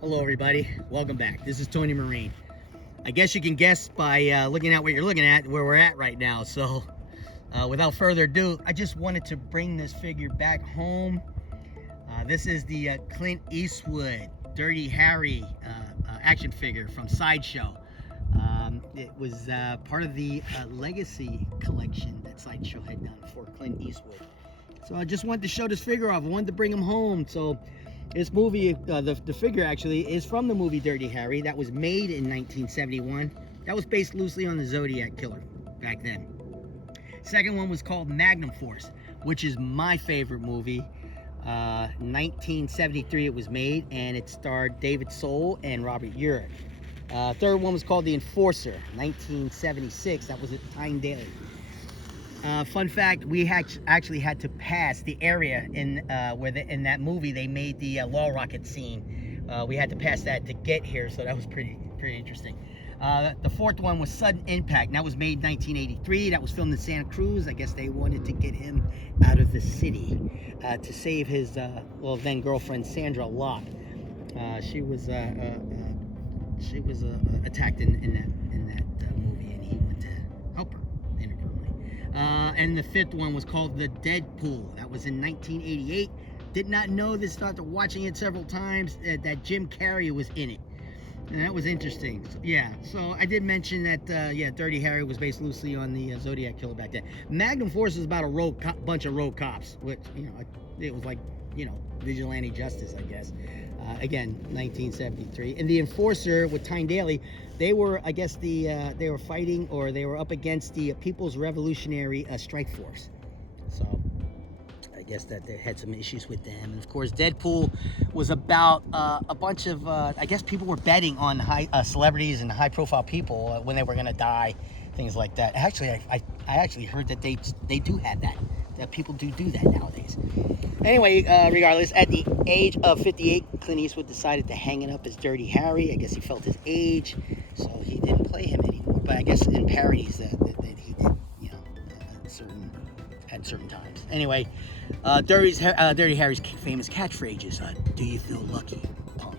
Hello everybody, welcome back. This is Tony Marine. I guess you can guess by looking at what you're looking at where we're at right now. So without further ado, I just wanted to bring this figure back home. This is the Clint Eastwood Dirty Harry action figure from Sideshow. It was part of the Legacy Collection that Sideshow had done for Clint Eastwood. So I just wanted to show this figure off. I wanted to bring him home. So this movie, the figure actually is from the movie Dirty Harry that was made in 1971. That was based loosely on the Zodiac Killer back then. Second one was called Magnum Force, which is my favorite movie. 1973 it was made, and it starred David Soul and Robert Urich. Third one was called The Enforcer, 1976. That was at Tyne Daly. Fun fact: we actually had to pass the area in where in that movie they made the law rocket scene. We had to pass that to get here, so that was pretty interesting. The fourth one was Sudden Impact, and that was made in 1983. That was filmed in Santa Cruz. I guess they wanted to get him out of the city to save his then girlfriend Sandra Locke. She was attacked in that movie, and he went to help her inadvertently. And the fifth one was called The Deadpool. That was in 1988. Did not know this after watching it several times that Jim Carrey was in it. And that was interesting. So, yeah, so I did mention that, Dirty Harry was based loosely on the Zodiac Killer back then. Magnum Force is about a bunch of rogue cops, which, it was like, vigilante justice, I guess. Again, 1973. And the Enforcer with Tyne Daly, they were, I guess, they were fighting, or they were up against the People's Revolutionary Strike Force. So I guess that they had some issues with them. And of course, Deadpool was about a bunch of, I guess people were betting on high celebrities and high-profile people when they were going to die, things like that. Actually, I actually heard that they do have that people do that nowadays. Anyway, regardless, at the age of 58, Clint Eastwood decided to hang it up as Dirty Harry. I guess he felt his age, so he didn't play him anymore. But I guess in parodies that he did, at certain times. Anyway, Dirty Harry's famous catchphrase is, "Do you feel lucky, punk?"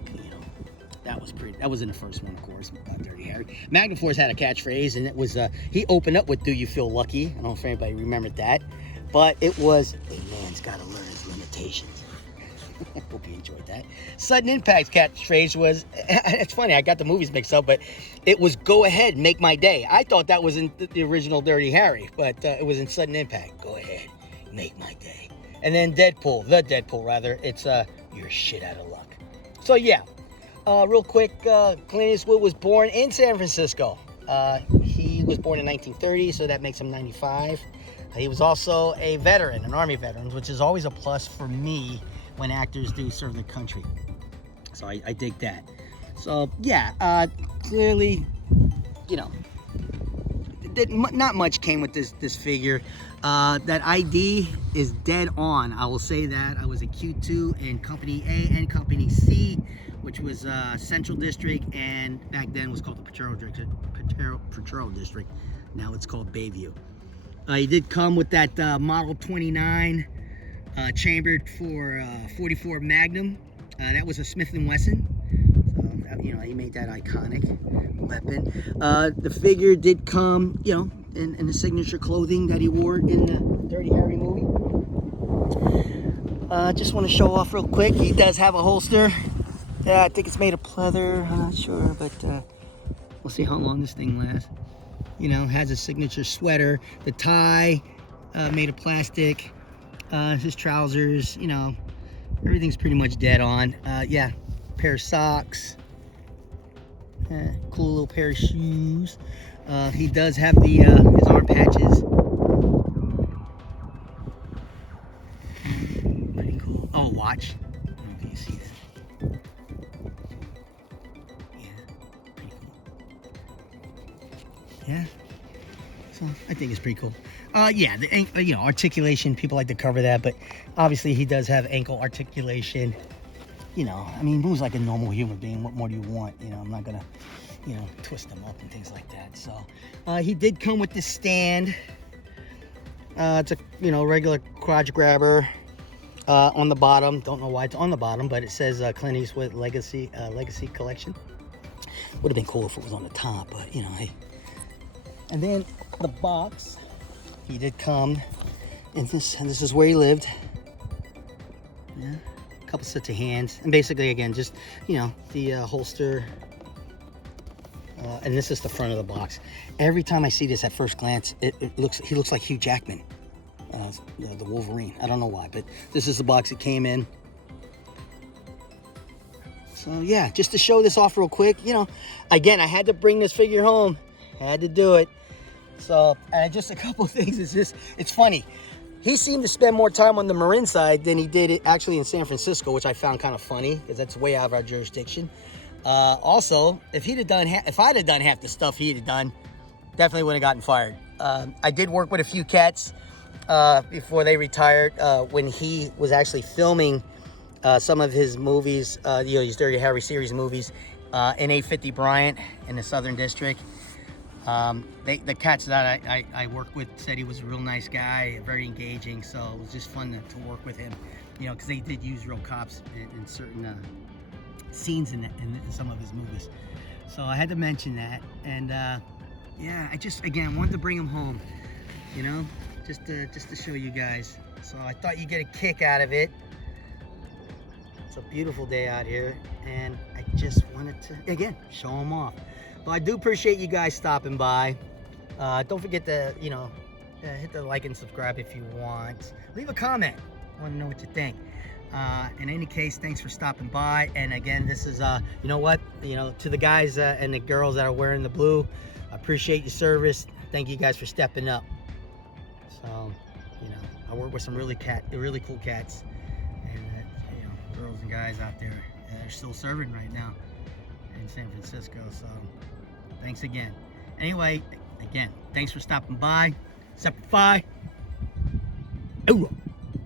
That was in the first one, of course, Dirty Harry. Magnum Force had a catchphrase, and it was, he opened up with, "Do you feel lucky?" I don't know if anybody remembered that. But it was, a man's got to learn his limitations. Hope you enjoyed that. Sudden Impact's catchphrase was, it's funny, I got the movies mixed up, but it was, "Go ahead, make my day." I thought that was in the original Dirty Harry, but it was in Sudden Impact. "Go ahead, make my day." And then the Deadpool rather, it's, "You're shit out of luck." So yeah, real quick, Clint Eastwood was born in San Francisco. He was born in 1930, so that makes him 95. He was also a veteran, an Army veteran, which is always a plus for me when actors do serve their country. So I dig that. So yeah, clearly, not much came with this figure. That ID is dead on. I will say that. I was a Q2 in Company A and Company C, which was Central District, and back then was called the Patrol District. Now it's called Bayview. He did come with that Model 29 chambered for 44 Magnum. That was a Smith & Wesson. So, he made that iconic weapon. The figure did come, in the signature clothing that he wore in the Dirty Harry movie. Just want to show off real quick. He does have a holster. I think it's made of pleather. I'm not sure, but we'll see how long this thing lasts. Has a signature sweater, the tie made of plastic, his trousers, everything's pretty much dead on. Yeah, pair of socks, cool little pair of shoes. He does have the his arm patches. Pretty cool. Oh, watch. I don't know if you see that. Yeah, so I think it's pretty cool. Yeah, the articulation, people like to cover that, but obviously he does have ankle articulation. Moves like a normal human being. What more do you want? I'm not gonna, twist them up and things like that. So he did come with this stand. It's a regular crotch grabber. on the bottom. Don't know why it's on the bottom, but it says Clint Eastwood Legacy Collection. Would have been cool if it was on the top, but you know, hey. And then the box, he did come in this, and this is where he lived. Yeah, a couple sets of hands, and basically again, just you know, the holster. And this is the front of the box. Every time I see this at first glance, he looks like Hugh Jackman, the Wolverine. I don't know why, but this is the box it came in. So yeah, just to show this off real quick, you know, again, I had to bring this figure home. Had to do it. So just a couple of things. It's funny. He seemed to spend more time on the Marin side than he did it actually in San Francisco, which I found kind of funny because that's way out of our jurisdiction. Also, if I'd have done half the stuff he'd have done, definitely wouldn't have gotten fired. I did work with a few cats before they retired when he was actually filming some of his movies, you know, these Dirty Harry series movies in 850 Bryant in the Southern District. The cats that I worked with said he was a real nice guy, very engaging, so it was just fun to work with him, you know, because they did use real cops in certain scenes in some of his movies. So I had to mention that, and yeah, I just again wanted to bring him home, you know, just to show you guys. So I thought you'd get a kick out of it. It's a beautiful day out here, and I just wanted to again show him off. Well, I do appreciate you guys stopping by. Don't forget to, you know, hit the like and subscribe if you want. Leave a comment. I want to know what you think. In any case, thanks for stopping by. And again, this is, you know what? You know, to the guys and the girls that are wearing the blue, I appreciate your service. Thank you guys for stepping up. So, you know, I work with some really cool cats. And, you know, girls and guys out there that are still serving right now in San Francisco. So, thanks again. Anyway, again, thanks for stopping by. Semper Fi. Ooh.